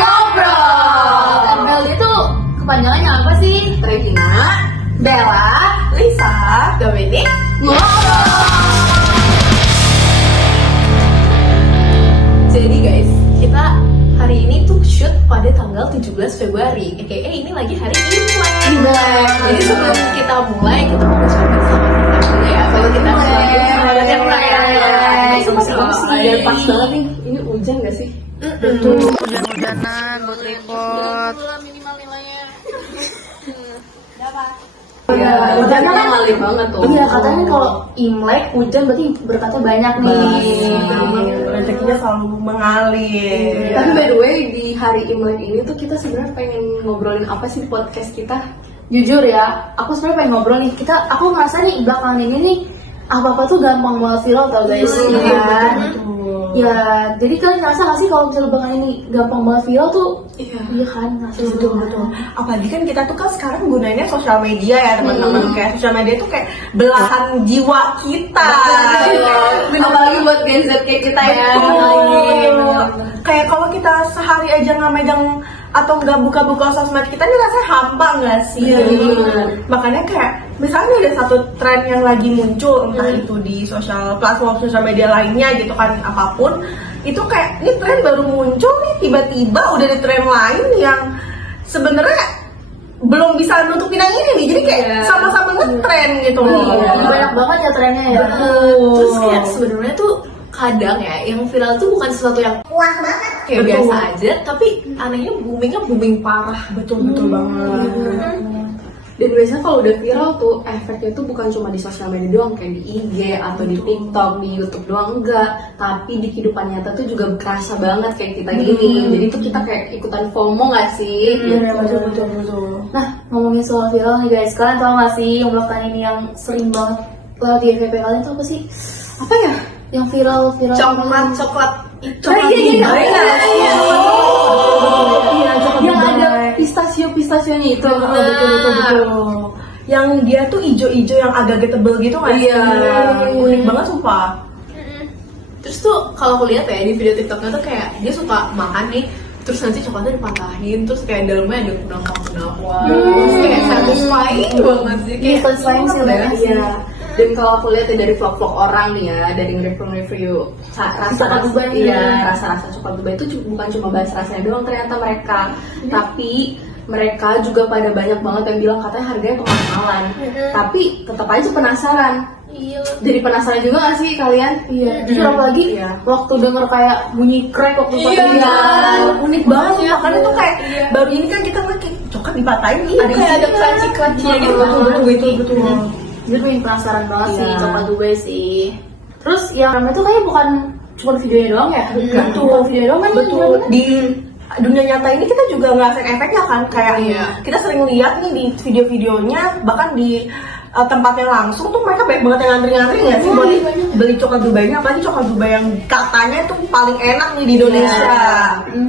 Ngobrol. LDL itu kepanjangannya apa sih? Regina, Bella, Lisa, Dominic, Ngobrol. Jadi guys, kita hari ini tuh shoot pada tanggal 17 Februari. Ini lagi hari Imlek. Jadi sebelum kita mulai, kita mau ucapin selamat Imlek dulu ya. Kalau kita selamat Imlek ya. Biar pas banget nih, ini hujan gak sih? Betul. Hujan-hujanan buat report. Minimal nilainya. Iya, hujannya kan ngalir banget tuh. Iya, katanya kalau Imlek hujan berarti berkatnya banyak nih. Rezekinya selalu mengalir. Tapi by the way, di hari Imlek ini tuh kita sebenarnya pengen ngobrolin apa sih di podcast kita? Jujur ya, aku sebenarnya pengen ngobrol nih. Aku ngerasa nih belakangan ini nih apa-apa tuh gampang banget viral tau guys. Iya kan? Ya, jadi kalian ngerasa gak sih kalau misalnya belakangan ini gampang banget viral tuh? Iya kan, ngerasa Betul. Apalagi kan kita tuh kan sekarang gunainnya sosial media ya teman-teman. Kayak sosial media tuh kayak belahan jiwa kita. Apalagi buat Gen Z kayak kita ya. Betul. Kayak kalau kita sehari aja nggak megang atau nggak buka-buka sosmed kita ini rasanya hampa nggak sih? Iya, bener. Makanya kayak misalnya ada satu tren yang lagi muncul entah itu di platform sosial media lainnya gitu kan apapun itu kayak ini tren baru muncul nih tiba-tiba udah ada tren lain yang sebenarnya belum bisa nutupin yang ini nih jadi kayak sama-sama ngetren gitu loh. Jadi banyak banget ya trennya ya. Betul. Terus kayak sebenarnya tuh kadang ya yang viral tuh bukan sesuatu yang wah banget kayak Betul. biasa aja, tapi anehnya boomingnya booming parah. betul banget. Dan biasanya kalau udah viral tuh efeknya tuh bukan cuma di sosial media doang kayak di IG atau di TikTok, di YouTube doang enggak, tapi di kehidupan nyata tuh juga kerasa banget kayak kita gini. Jadi tuh kita kayak ikutan FOMO nggak sih? Betul. Nah, ngomongin soal viral nih guys, kalian tau gak sih yang belakangan ini yang sering banget lewat di FYP kalian tuh apa sih? Apa ya? Yang viral Coklat itu. Iya. Yang ada pistachio-pistachionya itu. Betul. Yang dia tuh ijo-ijo yang agak tebel gitu nggak sih? Iya. Unik banget sumpah. Terus tuh kalau aku lihat ya di video TikToknya tuh kayak dia suka makan nih, terus nanti coklatnya dipatahin, terus kayak dalamnya ada kunafa-kunafa, terus kayak satisfying banget sih, kayak satisfying sih banget banget ya. Dan kalau aku lihat ya dari vlog-vlog orang nih ya, dari review Coklat Dubai. rasa-rasa coklat Dubai itu bukan cuma bahas rasanya doang ternyata mereka, tapi mereka juga pada banyak banget yang bilang katanya harganya kemahalan, tapi tetap aja penasaran. Iya. Jadi penasaran juga gak sih kalian? Iya, jujur apalagi waktu denger kayak bunyi crack waktu patahin. Unik banget ya. Makanya tuh kayak baru ini kan kita ngeliat kayak coklat dipatahin, Ada kayak ada crunchy-crunchy gitu. Betul. Jadi pengen penasaran banget sih Iya. coklat Dubai sih. Terus yang ramai tuh kayaknya bukan cuma videonya doang ya? Bukan video doang kan? Betul. Di dunia nyata ini kita juga nggak efek-efeknya kan kayak kita sering lihat nih di video-videonya bahkan di tempatnya langsung tuh mereka banyak banget yang ngantri-ngantri nggak sih buat beli coklat Dubai-nya, apalagi coklat Dubai yang katanya tuh paling enak nih di Indonesia.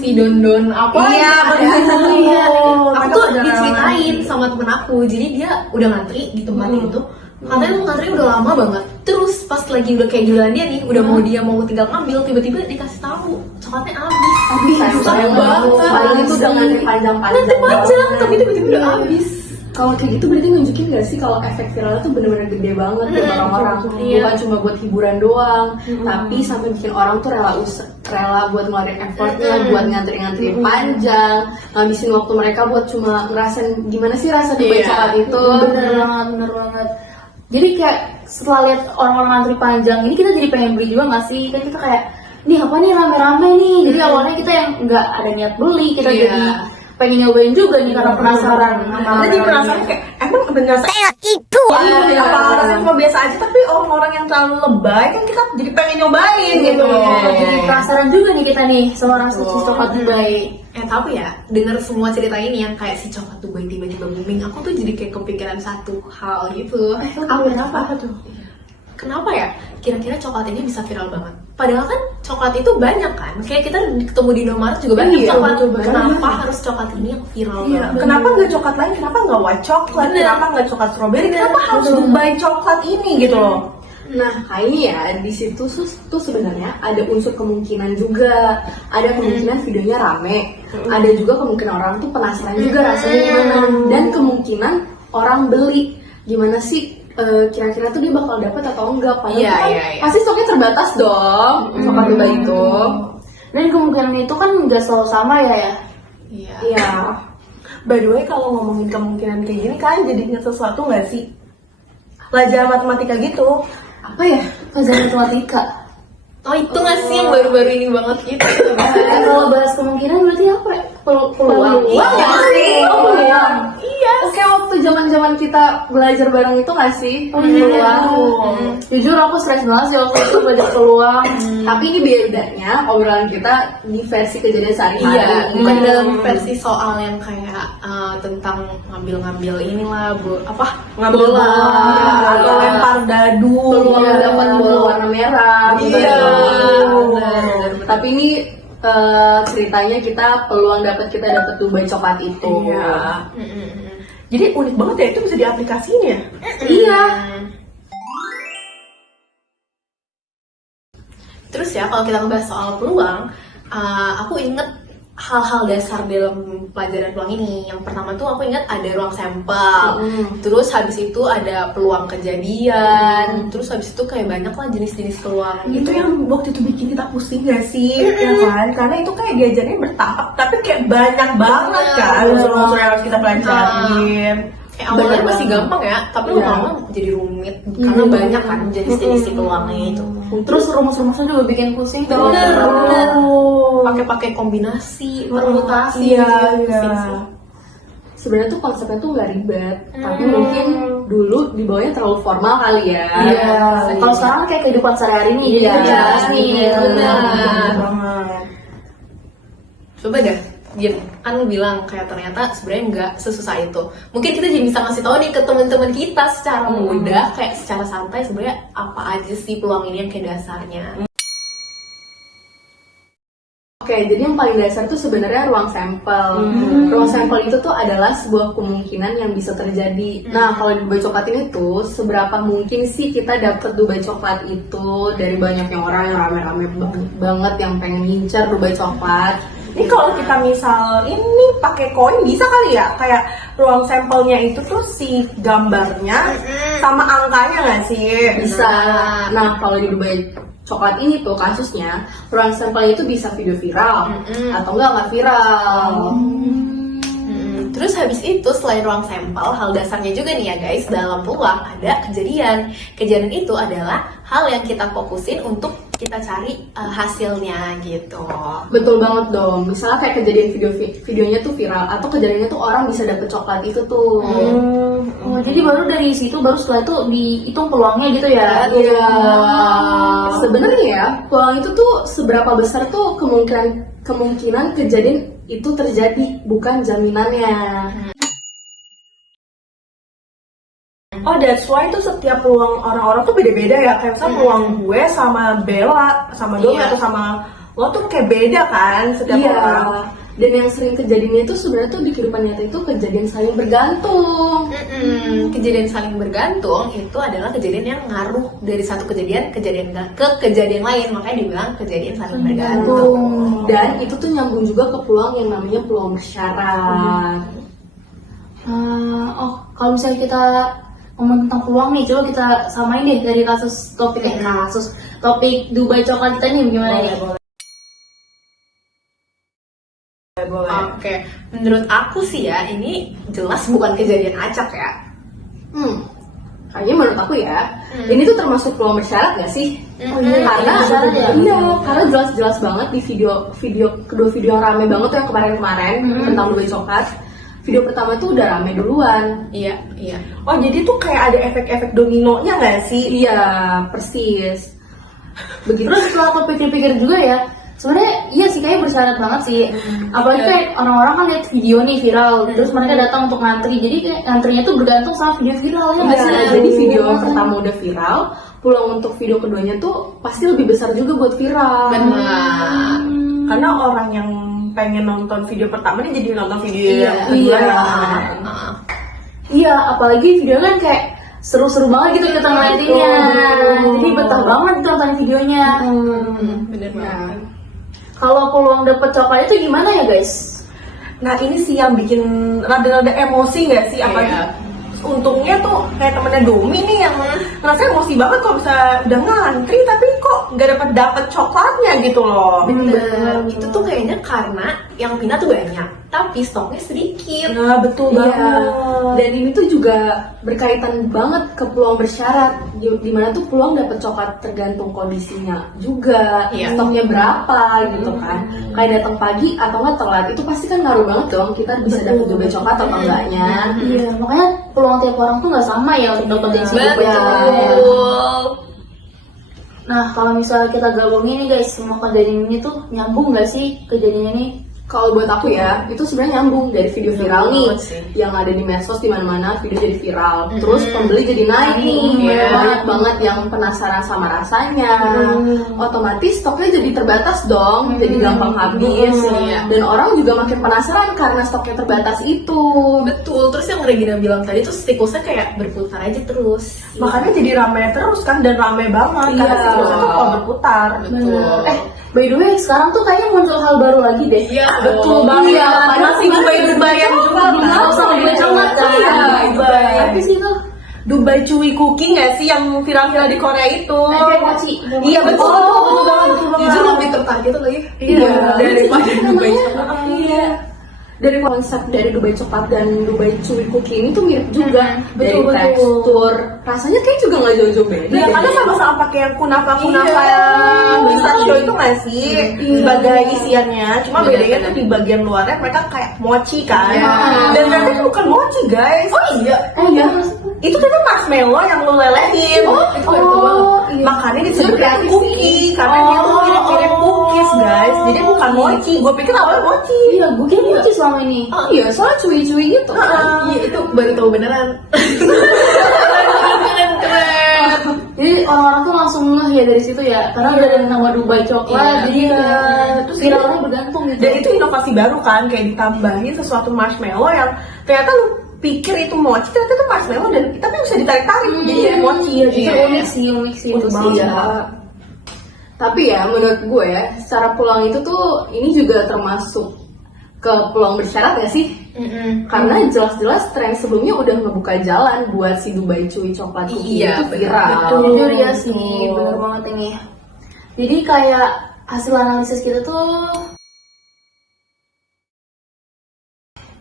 Si Don apa? Iya, betul. Iya. Aku Mereka tuh pada diceritain sama temen aku, jadi dia udah ngantri di tempat itu. Katanya tuh ngantri udah lama banget. Terus pas lagi udah kayak giliran dia nih, udah mau tinggal ngambil, tiba-tiba dikasih tahu coklatnya habis. Sayang banget. Paling itu udah ngantri panjang-panjang. Ngantri panjang, tapi tiba-tiba udah habis. Kalau kayak gitu berarti nunjukin gak sih kalau efek viralnya tuh bener-bener gede banget buat orang-orang. Iya. Bukan cuma buat hiburan doang, tapi sampai bikin orang tuh rela buat ngeluarin effortnya, buat ngantri-ngantri panjang, ngabisin waktu mereka buat cuma ngerasain gimana sih rasa Dubai coklat itu. Bener banget. Jadi kayak setelah lihat orang-orang ngantri panjang ini kita jadi pengen beli juga nggak sih? Kan kita kayak nih apa nih rame-rame nih. Jadi awalnya kita yang nggak ada niat beli, kita jadi pengen nyobain juga nih karena penasaran. Jadi penasaran kayak emang bener Kayak itu. apa rasanya cuma biasa aja tapi orang-orang yang terlalu lebay kan kita jadi pengen nyobain gitu. Jadi penasaran juga nih kita nih sama rasa si coklat Dubai. Tapi ya denger semua cerita ini yang kayak si coklat Dubai tiba-tiba booming, aku tuh jadi kayak kepikiran satu hal gitu. Apa tuh? Kenapa ya kira-kira coklat ini bisa viral banget? Padahal kan coklat itu banyak kan, kayak kita ketemu di Indomaret juga banyak coklat. Kenapa harus coklat ini yang viral banget? Kenapa nggak coklat lain? Kenapa nggak white coklat? Kenapa nggak coklat strawberry? Kenapa harus Dubai coklat ini gitu loh? Nah, kayaknya ya di situ tuh sebenarnya ada unsur kemungkinan juga. Ada kemungkinan videonya rame. Ada juga kemungkinan orang tuh penasaran juga rasanya gimana. Dan kemungkinan orang beli. Gimana sih kira-kira tuh dia bakal dapet atau enggak? Padahal Iya, tuh kan iya, iya. pasti stoknya terbatas dong. Sobat Dubai itu. Dan kemungkinan itu kan nggak selalu sama ya. Iya. Iya. By the way, kalau ngomongin kemungkinan kayak gini, kalian jadi ingat sesuatu nggak sih? Pelajaran matematika gitu. Apa ya? Pelajaran matematika. Oh itu nggak sih yang baru-baru ini banget gitu? Kalau bahas kemungkinan berarti apa ya? Peluang. Iya nggak sih? Oh, peluang. Iya. Oke, waktu zaman kita belajar bareng itu nggak sih? Peluang. Jujur aku stres banget sih waktu itu belajar peluang. Tapi ini bedanya obrolan kita di versi kejadian sehari-hari. Iya, bukan dalam versi soal yang kayak tentang ngambil-ngambil inilah, Ngambil bola, atau lempar dadu. Peluang Iya. dapat bola warna merah. Iya. benar. Tapi ini ceritanya kita peluang kita dapat Dubai coklat itu. Iya. Jadi unik banget ya, itu bisa diaplikasiin ya? Iya. Terus ya kalau kita ngebahas soal peluang, aku inget hal-hal dasar dalam pelajaran peluang ini. Yang pertama tuh aku ingat ada ruang sampel, terus habis itu ada peluang kejadian, terus habis itu kayak banyak lah jenis-jenis peluang. Itu yang waktu itu bikin kita pusing gak sih? Ya kan? Karena itu kayak diajarnya bertahap, tapi kayak banyak banget kan unsur-unsur yang harus kita pelajarin. Kayak awalnya Bener masih banget. gampang ya, tapi Iya. lama-lama jadi rumit karena banyak kan jenis-jenis si peluangnya itu. Terus rumus-rumusnya juga bikin pusing. Bener. Oh. Pakai kombinasi, permutasi, Iya, gitu, iya. pusing sih. Sebenarnya tuh konsepnya tuh nggak ribet, tapi mungkin dulu dibawanya terlalu formal kali ya. Iya. Kalau sekarang kayak kehidupan sehari-hari nih, jadi Iya. kan jelas nih. Benar. banget. Coba deh, Jin, kan lu bilang kayak ternyata sebenarnya nggak sesusah itu. Mungkin kita jadi bisa ngasih tahu nih ke teman-teman kita secara mudah, kayak secara santai sebenarnya apa aja sih peluang ini yang kayak dasarnya. Oke, jadi yang paling dasar itu sebenarnya ruang sampel. Ruang sampel itu tuh adalah sebuah kemungkinan yang bisa terjadi. Nah, kalau di Dubai coklat ini tuh, seberapa mungkin sih kita dapet Dubai coklat itu dari banyaknya orang yang rame-rame banget yang pengen ngincer Dubai coklat. Ini kalau kita misal ini pakai koin bisa kali ya? Kayak ruang sampelnya itu tuh si gambarnya sama angkanya nggak sih? Bisa. Nah, kalau di Dubai coklat ini tuh kasusnya, ruang sampelnya itu bisa video viral atau nggak viral. Terus habis itu selain ruang sampel, hal dasarnya juga nih ya guys, dalam peluang ada kejadian. Kejadian itu adalah hal yang kita fokusin untuk kita cari hasilnya gitu. Betul banget dong. Misalnya kayak kejadian videonya tuh viral atau kejadiannya tuh orang bisa dapet coklat itu tuh. Oh, jadi baru dari situ baru setelah itu dihitung peluangnya gitu ya? Iya. Sebenarnya ya, peluang itu tuh seberapa besar tuh kemungkinan kejadian itu terjadi, bukan jaminannya. Oh, that's why tuh setiap peluang orang-orang tuh beda-beda ya. Kayak misalnya peluang gue sama Bella, sama Doi Iya. atau sama lo tuh kayak beda kan setiap Iya. orang. Dan yang sering kejadiannya itu sebenarnya tuh di kehidupan nyata itu kejadian saling bergantung. Kejadian saling bergantung itu adalah kejadian yang ngaruh dari satu kejadian ke kejadian lain, makanya dibilang kejadian saling bergantung. Dan itu tuh nyambung juga ke peluang yang namanya peluang bersyarat. Kalau misalnya kita ngomong tentang peluang nih, coba kita samain deh dari topik Dubai coklat kita nih gimana nih? Boleh. Oke, menurut aku sih ya ini jelas bukan kejadian acak ya. Kayaknya menurut aku ya, ini tuh termasuk peluang bersyarat gak sih? Oh iya, Karena bersyarat ya? iya, karena jelas-jelas banget di kedua video yang rame banget tuh yang kemarin-kemarin tentang Dubai coklat. Video pertama tuh udah rame duluan. Iya, iya. Oh, jadi tuh kayak ada efek-efek dominonya nggak sih? Iya, persis. Begitu. Terus setelah aku pikir-pikir juga ya, sebenarnya iya sih kayak bersyarat banget sih. Apalagi kayak orang-orang kan lihat video nih viral, terus mereka datang untuk ngantri. Jadi kayak ngantrinya tuh bergantung sama video viral ya nggak Iya, sih? jadi video yang pertama udah viral, peluang untuk video keduanya tuh pasti lebih besar juga buat viral. Benar. Karena orang yang pengen nonton video pertama nih jadi nonton video yang kedua iya. ya. Iya, apalagi video kan kayak seru-seru banget gitu kita ngeliatinnya. Jadi betah banget gitu nonton videonya. Bener banget. Kalau peluang dapet coklat itu gimana ya guys? Nah ini sih yang bikin rada-rada emosi nggak sih? Apalagi Iya. untungnya tuh kayak temennya Domi nih yang ngerasa emosi banget kalau bisa udah ngantri tapi kok nggak dapet coklatnya gitu loh. Bener. Itu tuh kayaknya karena yang minat tuh banyak, tapi stoknya sedikit. Nah betul Iya. banget. Dan ini tuh juga berkaitan banget ke peluang bersyarat. Dimana tuh peluang dapet coklat tergantung kondisinya juga, Iya. stoknya berapa gitu kan. Kayak datang pagi atau nggak telat itu pasti kan ngaruh banget dong kita bisa dapet juga coklat atau enggaknya. Iya, makanya peluang tiap orang tuh nggak sama ya untuk dapetin si Dubai coklat. Betul. Nah, kalau misalnya kita gabungin nih guys, semua kejadian ini tuh nyambung nggak sih kejadian ini? Kalau buat aku ya, itu sebenarnya nyambung dari video viral nih banget sih. yang ada di medsos di mana-mana video jadi viral. Terus pembeli jadi naik nih, Iya. banyak banget yang penasaran sama rasanya. Otomatis stoknya jadi terbatas dong, jadi gampang habis. Iya. Dan orang juga makin penasaran karena stoknya terbatas itu. Betul. Terus yang Regina bilang tadi tuh siklusnya kayak berputar aja terus. Makanya jadi rame terus kan dan rame banget Iya. karena siklusnya tuh kalau berputar. Betul. By the way, sekarang tuh kayaknya muncul hal baru lagi deh. Iya, Betul banget. Iya, Masih Dubai yang juga Nggak usah Dubai coklat kan? Iya, Dubai. Apa sih itu? Dubai Chewy Cookie nggak sih yang viral-viral di Korea itu? Kayak mochi. Iya betul, betul banget, betul banget. Jujur lebih tertarik itu lagi. Iya. Daripada Apa sih Dubai namanya? coklat. Iya. Dari konsep dari Dubai coklat dan Dubai Chewy Cookie ini tuh mirip juga. Dari betul. tekstur, rasanya kayak juga nggak jauh-jauh beda. Iya, karena sama-sama pakai yang kunafa-kunafa yang pistachio itu nggak sih sebagai isiannya. Cuma bedanya tuh di bagian luarnya mereka kayak mochi kan. Iya. Dan ternyata itu bukan mochi guys. Oh iya. Iya. Itu ternyata marshmallow yang lu lelehin. Itu baru banget. Iya. Makanya disebutnya cookie karena dia tuh mirip-mirip cookies guys. Jadi bukan mochi. Gue pikir awalnya mochi. Iya, gue kira mochi selama ini. Iya, soalnya cuy-cuy gitu. Iya, itu baru tahu beneran. Keren. Jadi orang-orang tuh langsung ngeh ya dari situ ya, karena udah ada nama Dubai coklat, jadi Terus viralnya bergantung gitu. Dan itu inovasi baru kan, kayak ditambahin sesuatu marshmallow yang ternyata lu pikir itu mochi, ternyata itu marshmallow dan tapi bisa ditarik-tarik jadi jadi mochi ya. Itu Gitu. unik sih Unik itu banget. sih. Iya. Tapi ya menurut gue ya, secara peluang itu tuh ini juga termasuk ke peluang bersyarat ya sih? Karena jelas-jelas tren sebelumnya udah ngebuka jalan buat si Dubai Chewy coklat cookie Iya, itu viral. Jujur ya sih, bener banget ini. Jadi kayak hasil analisis kita tuh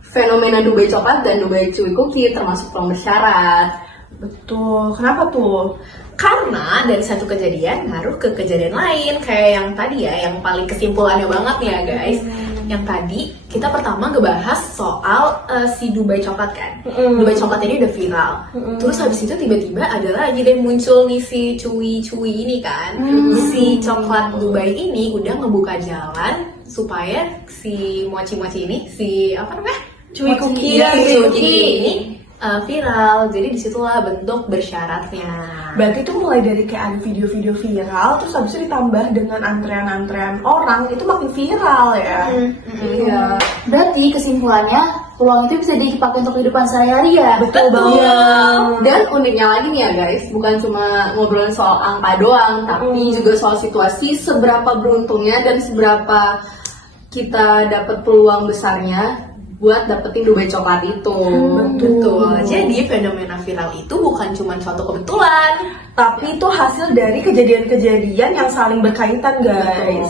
Fenomena Dubai coklat dan Dubai Chewy cookie termasuk peluang bersyarat. Betul. Kenapa tuh? Karena dari satu kejadian ngaruh ke kejadian lain. Kayak yang tadi ya, yang paling kesimpulannya banget nih ya guys. Yang tadi kita pertama ngebahas soal si Dubai coklat kan. Dubai coklat ini udah viral. Terus habis itu tiba-tiba ada lagi deh muncul nih si cuy-cuy ini kan. Si coklat Dubai ini udah ngebuka jalan supaya si mochi-mochi ini, si apa namanya? Chewy cookie. Iya, si Chewy cookie ini viral. Jadi disitulah bentuk bersyaratnya. Berarti itu mulai dari kayak ada video-video viral, terus habis itu ditambah dengan antrean-antrean orang, itu makin viral ya. Iya. berarti kesimpulannya peluang itu bisa dipakai untuk kehidupan sehari-hari ya. Betul banget. Dan uniknya lagi nih ya guys, bukan cuma ngobrolin soal angka doang, tapi juga soal situasi seberapa beruntungnya dan seberapa kita dapat peluang besarnya buat dapetin Dubai coklat itu. Betul. Jadi fenomena viral itu bukan cuma suatu kebetulan. Tapi itu hasil dari kejadian-kejadian yang saling berkaitan guys.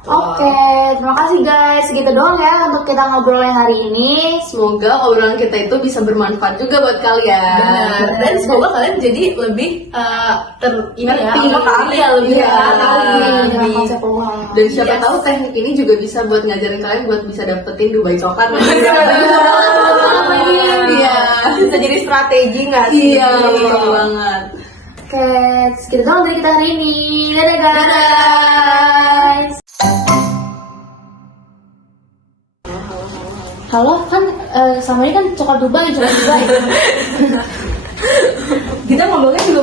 Oke, terima kasih guys. Segitu doang ya untuk kita ngobrolnya hari ini. Semoga obrolan kita itu bisa bermanfaat juga buat kalian. Benar. Dan semoga kalian jadi lebih ini ya, Ngerti. iya, lebih Iya. Dengan lebih konsep peluang. Dan siapa Yes. tahu teknik ini juga bisa buat ngajarin kalian buat bisa dapetin Dubai coklat. Iya. Bisa jadi strategi nggak sih? Iya, betul banget. Oke, segitu doang dari kita hari ini. Dadah guys. Halo, kan sama ini kan coklat Dubai. Kita ngomongnya juga